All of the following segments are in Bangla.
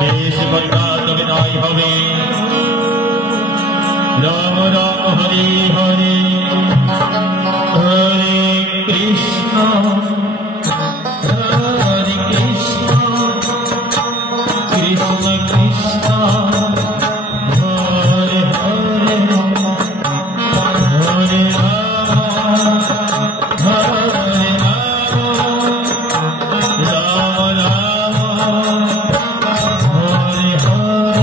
বেশ কথা তবে নয় হবে। রাম রাম হরে হরে হরে কৃষ্ণ হরে কৃষ্ণ কৃষ্ণ কৃষ্ণ হরে হরে হরে রাম হরে রাম রাম রাম হরে হরে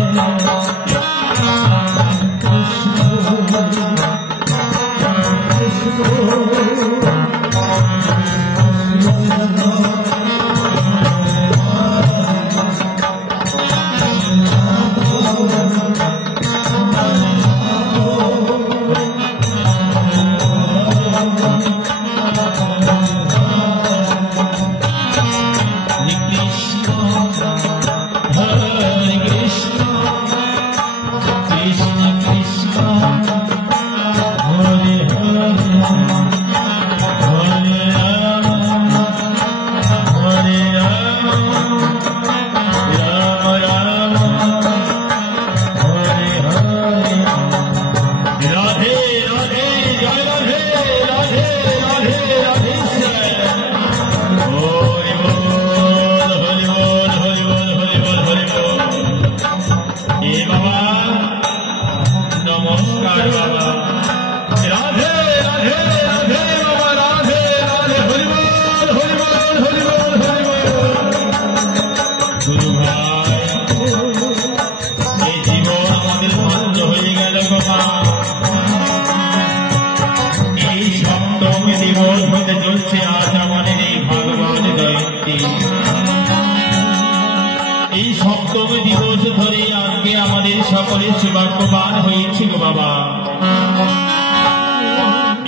এই সপ্তম দিবস ধরে আজকে আমাদের সকলে সৌভাগ্যবান হয়েছে গো বাবা।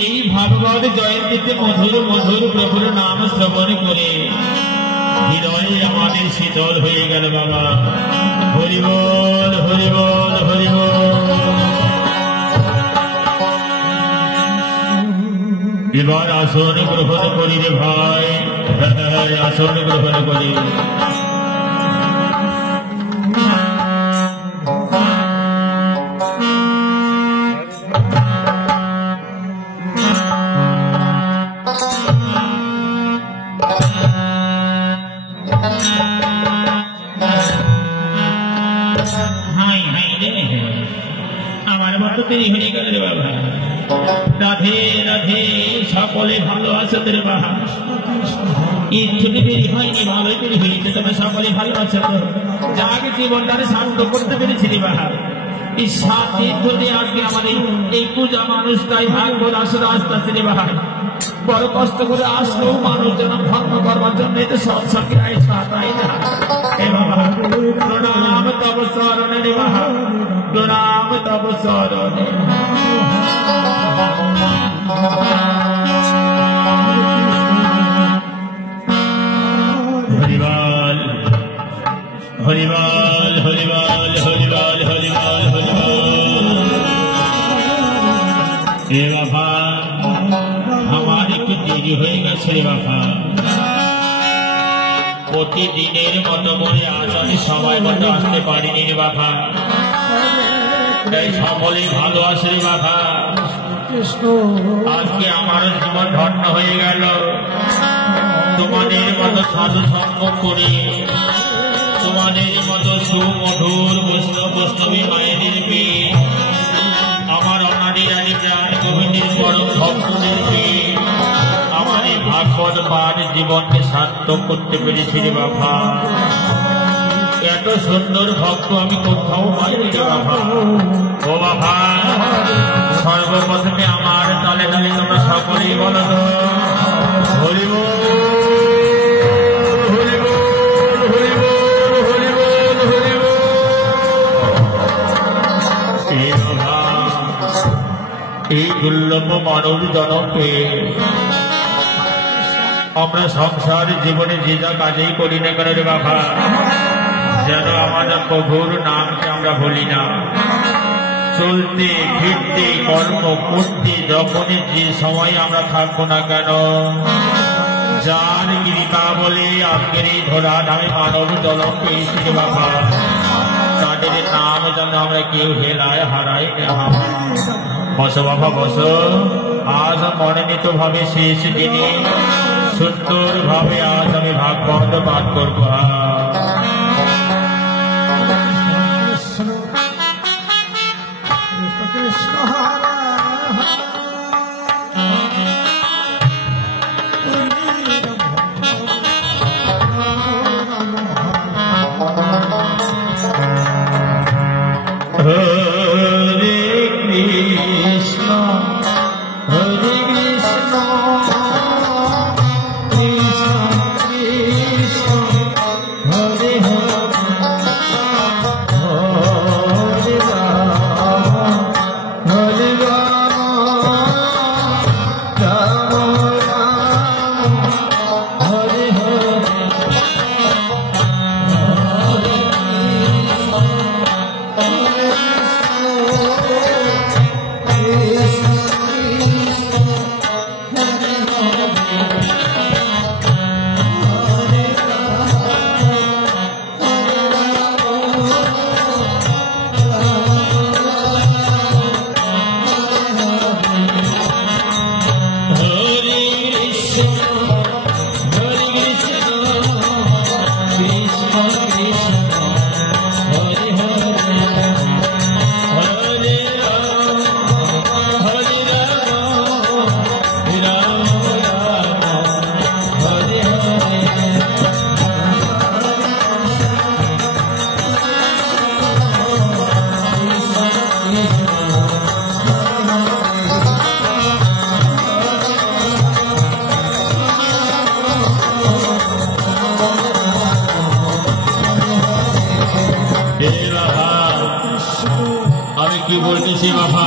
এই ভাগবত জয়ন্তীতে মধুর মধুর প্রভুর নাম শ্রবণ করে হৃদয়ে আমাদের শীতল হয়ে গেল বাবা। হরি বল হরি বল হরি বল। এবার আসন গ্রহণ করি রে ভাই, আসন গ্রহণ করি। আমার মতো দেরি হয়ে গেল রে বাবা। রাধে রাধে, সকলে ভালো আছো রে বাবা। ঈদ ছুটি দেরি হয়নি, ভালোই দেরি হয়েছে। তোমরা সকলে ভালো আছো তো? যাকে জীবনটারে শান্ত করতে পেরেছি রে বাবা। এই 7 দিন ধরে আজকে আমাদের এই পূজা মানুষটাই ভাগ্য আসলে আসতেছে রে বাবা। বড় কষ্ট করে আসলেও মানুষ যেন ধর্ম করবার জন্য এটা সৎসঙ্গে তাই না এ বাবা। প্রণাম তব শরণে রে বাবা, প্রণাম তব শরণে। হরিবল হরিবল হরিবল হরিবল হরিবল হরিবল। এ বাবা আমার একটু দেরি হয়ে গেছে রে বাবা। প্রতিদিনের মতো করে আজ আমি সময় মতো আসতে পারিনি রে বাবা। তাই সকলেই ভালো আছে রে বাবা। আজকে আমার জীবন ধন্য হয়ে গেল। তোমাদের মতো সাধু সঙ্গ করে, তোমাদের মতো সুমধুর বৈষ্ণবী মায়েদের পেয়ে, আমার অনাদি আদি প্রাণ গোবিন্দের পরম ভক্তদের পেয়ে আমার এই ভাগবত পাঠ জীবনকে সার্থক করতে পেরেছি রে বাবা। এত সুন্দর ভক্ত আমি কোথাও পাইনি রে বাবা। ও বাবা, সর্বপ্রথমে আমার তালে তালে তোমরা সকলেই বলো তো হরি বল হরি বল হরি বল হরি বল হরি বল। এই দুর্লভ মানব জনকে আমরা সংসার জীবনে যে যা কাজেই করি না কেন রে বাবা, যেন আমাদের প্রভুর নামকে আমরা ভুলি না। চলতে ফিরতে কর্ম করতে যখনই যে সময় আমরা থাকবো না কেন, যার কৃপা বলে আজকের এই ধরা ধামে মানব জনকে এসেছে বাবা। তাদের নাম যেন আমরা কেউ হেলায় হারাই না। বসো বাবা বসো, আজ মনোনীত ভাবে শেষ দিনে সুন্দর ভাবে আজ আমি ভাগবত পাঠ করবো। কি বলতেছি বাবা,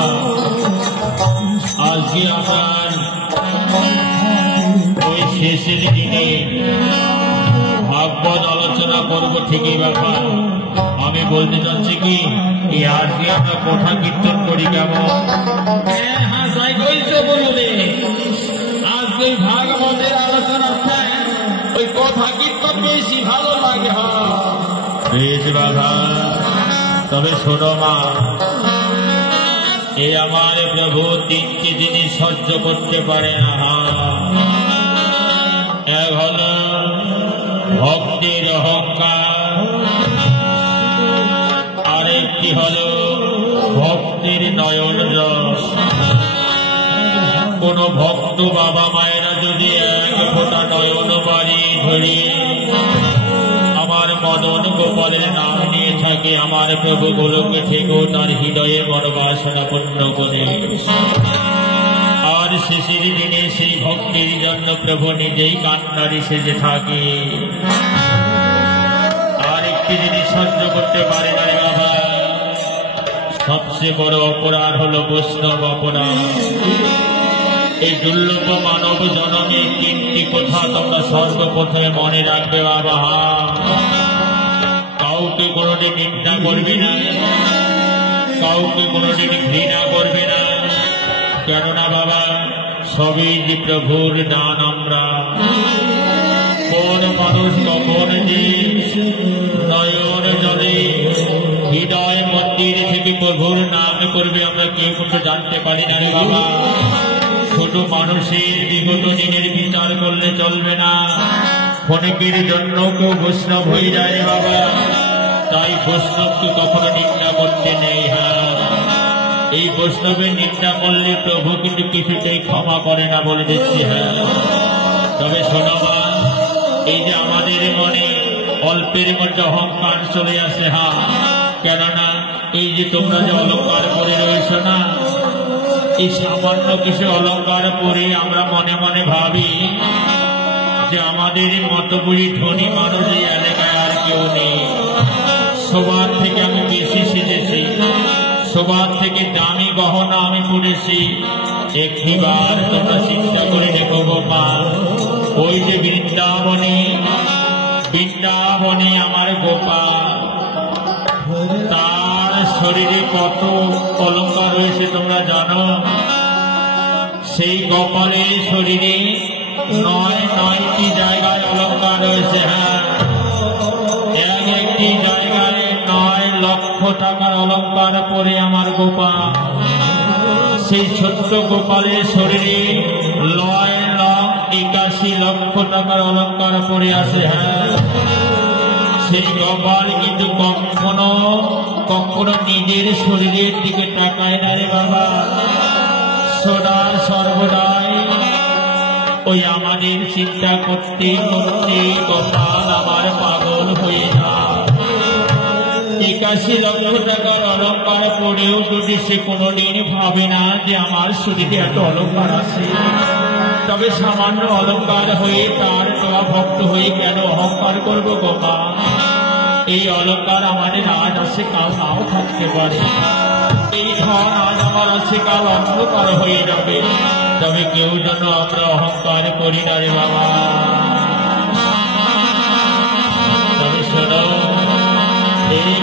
আজকে আমার ওই শেষের দিনে ভাগবত আলোচনা করবো ঠিকই বাবা। আমি বলতে চাচ্ছি কি আজকে আমরা কথা কীর্তন করি কেমন? বলবে আজকে ভাগবতের আলোচনা ওই কথা কীর্তন বেশি ভালো লাগে বেশ বাবা। তবে শোনো মা, এ আমার প্রভু তিনটি জিনিস সহ্য করতে পারে না। এক হল ভক্তির অহংকার, আরেকটি হল ভক্তির নয়ন রস। কোন ভক্ত বাবা মায়েরা যদি এক ফোঁটা নয়ন বাড়ি ধরিয়ে আমার মদন গোপালের নাম নিয়ে থাকে, আমার প্রভু গোলকে থেকেও তার হৃদয়ে বড় বাসনা পূর্ণ করে। আর শেষের দিনে সেই ভক্তির জন্য প্রভু নিজেই কান্নারি সেজে থাকে। আর একটি জিনিস সহ্য করতে পারে না রে বাবা, সবচেয়ে বড় অপরাধ হলো বৈষ্ণব অপরাধ। এই দুর্লভ মানব জনমে তিনটি কথা তোমরা সর্বপ্রথমে মনে রাখবে বাবা। কাউকে কোনোদিন নিন্দা করবে না, কাউকে কোনোদিন ঘৃণা করবে না, কেননা বাবা সবই যে প্রভুর দান। আমরা কোন মানুষ কখন যে নয়ন জলে হৃদয় মন্দির থেকে প্রভুর নাম করবে আমরা কেউ কিন্তু জানতে পারি না রে বাবা। ছোট মানুষের বিগত দিনের বিচার করলে চলবে না, ক্ষণিকের জন্য কেউ বৈষ্ণব হয়ে যায় বাবা। তাই বৈষ্ণবকে কখনো নিন্দা করতে নেই। এই বৈষ্ণবের নিন্দা করলে প্রভু কিন্তু কিছুতেই ক্ষমা করে না বলে দিচ্ছি। তবে শোনাবা, এই যে আমাদের মনে অল্পের মধ্যে অহংকার চলে আসে। কেননা এই যে তোমরা যে অলঙ্কার পরে রয়েছ না, এই সামান্য কিছু অলঙ্কার পরে আমরা মনে মনে ভাবি যে আমাদের মতো বুড়ি ধনী মানুষ এই এলাকায় আর কেউ নেই। সবার থেকে আমি বেশি সেজেছি, সবার থেকে দামি গহনা আমি পড়েছি। একটিবার তোমরা চিন্তা করে দেখো মা, ওই যে বৃন্দাবনে বৃন্দাবনে আমার গোপাল, তার শরীরে কত অলঙ্কার রয়েছে তোমরা জানো? সেই গোপালের শরীরে ৯টি জায়গায় অলঙ্কার রয়েছে। এক একটি জায়গায় ৯ লক্ষ টাকার অলঙ্কার পরে আমার গোপাল, সেই ছোট্ট গোপালের শরীরে লয় লাখ 81 লক্ষ টাকার অলঙ্কার পরে আছে। হ্যাঁ, সেই গোপাল কিন্তু কখনো কখনো নিজের শরীরের দিকে তাকায় না রে বাবা, সদা সর্বদাই ওই আমাদের চিন্তা করতে করতে গোপাল আমার পাগল হয়ে যায়। 81 লক্ষ টাকার অলঙ্কার পরেও যদি সে কোনোদিন ভাবে না যে আমার শরীরে এত অলঙ্কার আছে, তবে সামান্য অলঙ্কার হয়ে তার দেওয়া ভক্ত হয়ে কেন অহংকার করব গোপাল? এই অলঙ্কার আমাদের আজ আছে, কাল নাও থাকতে পারে। এই ধন আজ আমার আছে, কাল অন্ধকার হয়ে যাবে। তবে কেউ যেন আমরা অহংকার করি না রে বাবা। তবে শোনো, এই